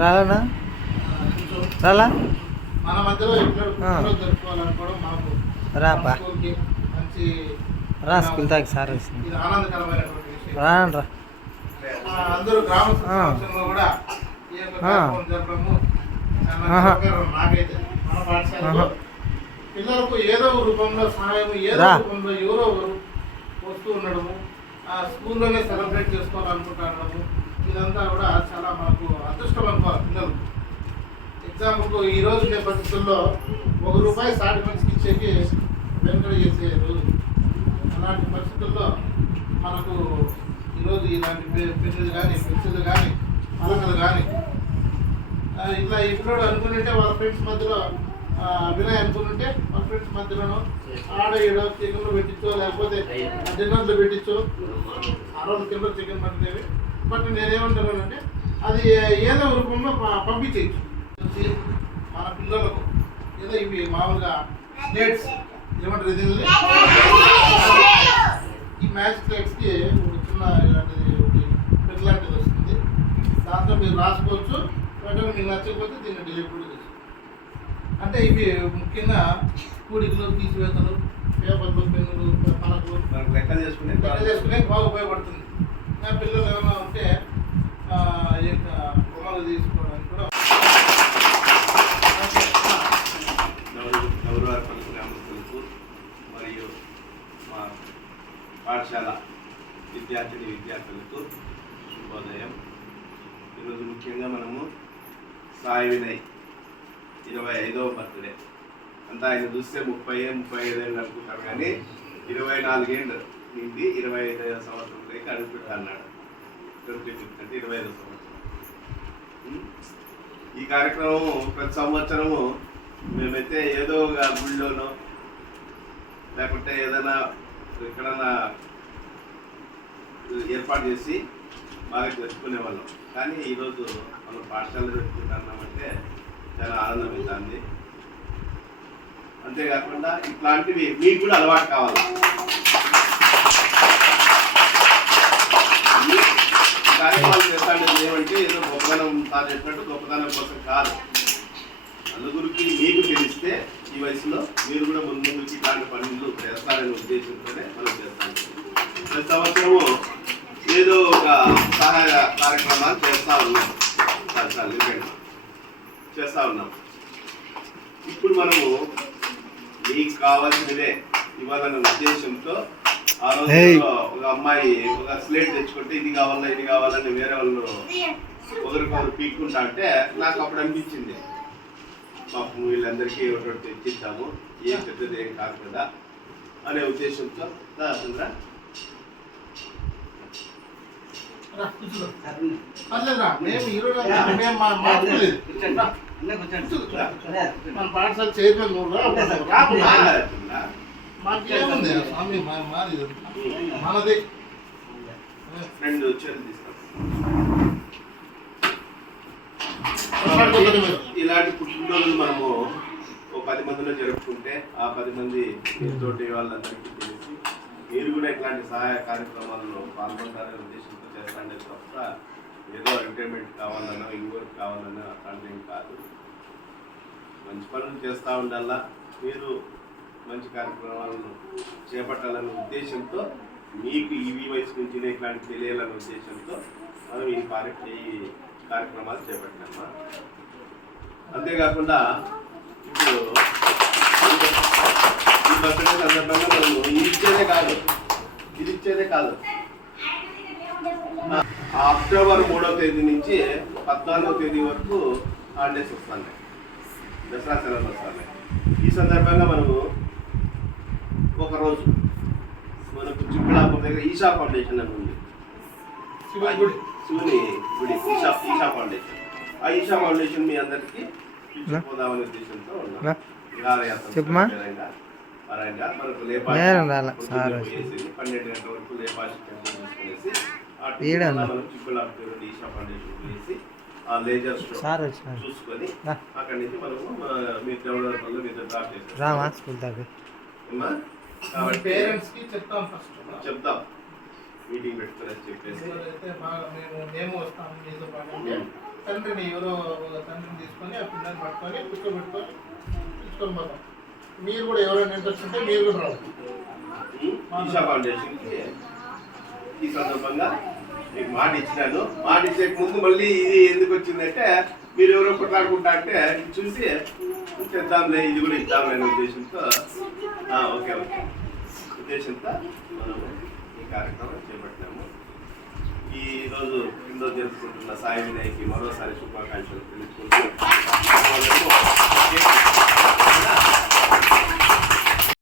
రాలేనా రాలా మన మధ్యలో జరుపుకోవాలనుకోవడం మాకు రాపా మంచి రా స్కూల్ దాకా సార్ వచ్చింది ఇది ఆనందకరమైనటువంటి విషయం. రానండి రా అందరూ గ్రామ సంస్థలో కూడా ఈ యొక్క కార్యక్రమం జరపడము చాలా ఉపకారం నాకైతే. మన పాఠశాలలో పిల్లలకు ఏదో రూపంలో సహాయం, ఏదో రూపంలో ఎవరో ఒకరు వస్తూ ఉండడము, ఆ స్కూల్లోనే సెలబ్రేట్ చేసుకోవాలనుకుంటాడము, ఇదంతా కూడా చాలా మనకు అదృష్టం అనుకోవాలి. పిల్లలు ఎగ్జాంపుల్కు ఈరోజు ఉండే పరిస్థితుల్లో ₹1 సాటి మనిషికి ఇచ్చేకి వెనుకడ చేసే రోజు. అలాంటి పరిస్థితుల్లో మనకు ఈరోజు ఇలాంటి పెన్నులు కానీ పెన్సిళ్ళు కానీ పలకలు కానీ ఇట్లా ఇప్పుడు అనుకుంటే వాళ్ళ ఫ్రెండ్స్ మధ్యలో వినయ్ అనుకుంటుంటే వాళ్ళ ఫ్రెండ్స్ మధ్యలోనో ఆడ ఈడ చికెన్లు పెట్టించో, లేకపోతే డిన్నర్లు పెట్టించో. ఆ రోజు కింద చికెన్ పట్టినవి. బట్ నేనేమంటున్నానంటే అది ఏదో రూపంలో పంపించేయచ్చు. మన పిల్లలకు ఏదో ఇవి మామూలుగా స్లేట్స్ ఏమంటారు, ఇది ఈ మ్యాచ్ స్లేట్స్కి ఒక చిన్న ఇలాంటిది ఒకటి పెన్ లాంటిది వస్తుంది. దాంట్లో మీరు రాసుకోవచ్చు. వెంటనే మీకు నచ్చకపోతే దీన్ని డిలీట్ కూడా చేసుకోవచ్చు. అంటే ఇవి ముఖ్యంగా కూడికలు, తీసివేతలు, పేపర్లు, పెన్నులు, పలకలు లెక్క చేసుకునే బాగా ఉపయోగపడుతుంది. నా పిల్లలు ఏమైనా ఉంటే ఈ యొక్క బొమ్మలు తీసుకోవడానికి కూడా. గ్రామస్తులకు మరియు మా పాఠశాల విద్యార్థులకు శుభోదయం. ఈరోజు ముఖ్యంగా మనము సాయి వినయ్ 25వ బర్త్డే. అంతా ఆయన చూస్తే 35 ఏళ్ళు అనుకుంటారు, కానీ 24 ఏళ్ళు నిండి 25వ సంవత్సరంలోకి అడుగుపెట్టా అన్నాడు. 25 అంటే 25వ సంవత్సరం. ఈ కార్యక్రమం ప్రతి సంవత్సరము మేమైతే ఏదో ఒక గుళ్ళోనో లేకుంటే ఏదైనా ఎక్కడన్నా ఏర్పాటు చేసి బాగా జరుపుకునే వాళ్ళం. కానీ ఈరోజు మనం పాఠశాలలో జరుపుకుంటున్నామంటే చాలా ఆనందం అవుతుంది. అంతేకాకుండా ఇట్లాంటివి మీకు కూడా అలవాటు కావాలి. కార్యక్రమాలు చేస్తాంటే ఏమంటే ఏదో గొప్పదనం తాను చెప్పినట్టు గొప్పదనం కోసం కాదు. నలుగురికి మీకు తెలిస్తే ఈ వయసులో మీరు కూడా ముందుకి ఇట్లాంటి పనులు చేస్తారనే ఉద్దేశంతోనే మనం చేస్తాం. ప్రతి సంవత్సరము ఏదో ఒక సహాయ కార్యక్రమాలు చేస్తూ ఉన్నాం. ఇప్పుడు మనము మీకు కావాల్సినవే ఇవ్వాలన్న ఉద్దేశంతో ఆ రోజు ఒక అమ్మాయి ఒక స్లేట్ తెచ్చుకుంటే ఇది కావాలని వేరే వాళ్ళు ఒకరికొకరు పీక్కుంటా అంటే నాకు అప్పుడు అనిపించింది, పాపం వీళ్ళందరికీ ఒకటి తెచ్చిద్దాము, ఏం పెద్దది ఏం కాదు కదా అనే ఉద్దేశంతో మన పాఠశాల చైర్మన్ మనది రెండు వచ్చేది తీసుకుంటాం. ఇలాంటి పుట్టినరోజులు మనము ఒక 10 మందిలో జరుపుకుంటే ఆ 10 మంది తోటి వాళ్ళందరికీ తెలిసి మీరు కూడా ఇట్లాంటి సహాయ కార్యక్రమాల్లో పాల్గొంటారనే ఉద్దేశంతో చేస్తాండే తప్ప ఏదో ఎంటర్టైన్మెంట్ కావాలన్నా ఇంకోటి కావాలన్నా అట్లాంటివి కాదు. మంచి పనులు చేస్తూ ఉండాలా, మీరు మంచి కార్యక్రమాలను చేపట్టాలనే ఉద్దేశంతో మీకు ఈ వయసు నుంచి ఇట్లాంటి తెలియాలనే ఉద్దేశంతో మనం ఈ కార్యక్రమాలు చేపట్టినామా. అంతేకాకుండా ఇప్పుడు ఈ బర్త్డే సందర్భంగా మనము ఇది ఇచ్చేదే కాదు అక్టోబర్ 3వ తేదీ నుంచి 14వ తేదీ వరకు హాలిడేస్ వస్తున్నాయి, దసరా సెలవులు వస్తున్నాయి. ఈ సందర్భంగా మనము ఒకరోజు మనకు చిక్కులాపం దగ్గర ఈషా ఫౌండేషన్ అని ఉంది, శివుని గుడి ఈషా ఫౌండేషన్. ఆ ఈషా ఫౌండేషన్ మీ అందరికీ పోదామనే ఉద్దేశంతో ఉన్నాం. మనకు లేపాసి 12 గంటల వరకు లేపాసి తీసుకునేసి మనం చిక్కులాపం ఈషా ఫౌండేషన్ వేసి ఆ లేజర్ షో చూసుకొని అక్కడి నుంచి మనము మీ డెవలపర్లు మీతో డ్రాప్ చేస్తాం. కాబట్టి చెప్తాం మీటింగ్ పెట్టుకుని చెప్పేసి అయితే బాగా మేము వస్తాము మీతో పాటు అంటే తండ్రిని ఎవరో ఒక తండ్రిని తీసుకొని ఆ పిల్లల్ని పట్టుకొని కూర్చోబెట్టుకొని తీసుకొని పోతాం. మీరు కూడా ఎవరైనా ఇంట్రెస్ట్ ఉంటే మీరు కూడా రావచ్చు. ఈషా ఫౌండేషన్కి ఈ సందర్భంగా మీకు మాట ఇచ్చినాను. మాట ఇచ్చే ముందు మళ్ళీ ఇది ఎందుకు వచ్చిందంటే మీరు ఎవరో కొట్లాడుకుంటా అంటే ఇది చూసి చేద్దాంలే, ఇది కూడా ఇద్దాంలే అనే ఉద్దేశంతో ఓకే ఉద్దేశంతో మనం ఈ కార్యక్రమం చేపట్టినాము. ఈరోజు కింద జరుపుకుంటున్న సాయి వినాయకి మరోసారి శుభాకాంక్షలు తెలుసుకుంటూ